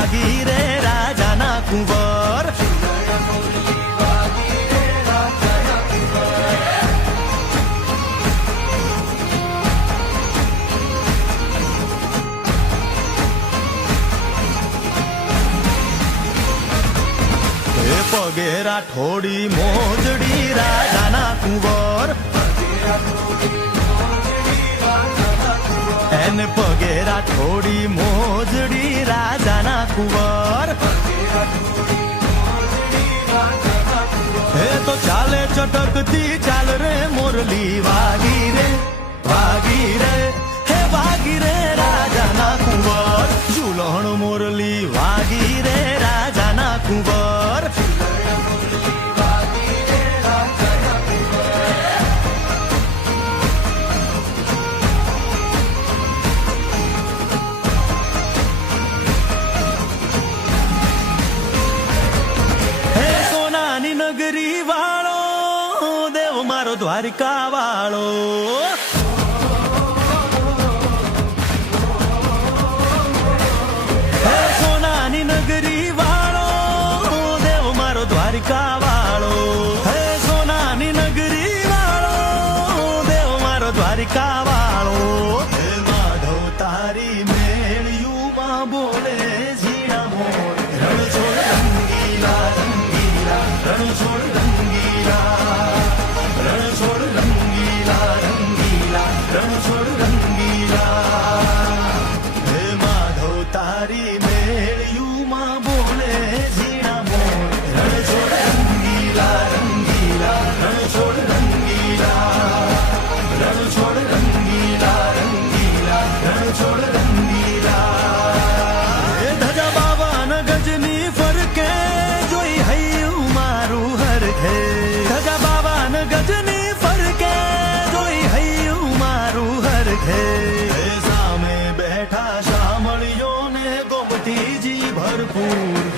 વાગી રે રાજાના કુંવર. પગે રાઠોડી મોજડી રાજાના કુંવર. એને પગે રાઠોડી મોજડી રાજાના કુંવર. હે તો ચાલે ચટકતી ચાલ રે મોરલી વાગી રે હે વાગી રે રાજાના કુંવર. ઝૂલણ મોરલી વાગી રે રાજાના કુંવર. નગરી વાળો દેવ મારો દ્વારિકા વાળો. હે સોનાની નગરી વાળો દેવ મારો દ્વારિકા વાળો. હે સોનાની નગરી વાળો દેવ મારો દ્વારિકા વાળો. હે માધવ તારી મેળિયુંમાં બોલે ઝીણા મોર. રણછોડ રંગીલા રણછોડ રંગીલા રણછોડ રંગીલા. હે માધવ તારી મેળિયુંમાં બોલે ઝીણા મોર. રણછોડ રંગીલા રણછોડ રંગીલા રણછોડ રંગીલા રણછોડ રંગીલા. હે ધજા બાવન ગજની ફરકે જોઈ હૈયું મારું હરખે. ધજા બાવન ગજની ફરકે જોઈ હૈયું મારું હરખે. સામે બેઠા શામળીઓ ને ગોમતીજી ભરપૂર.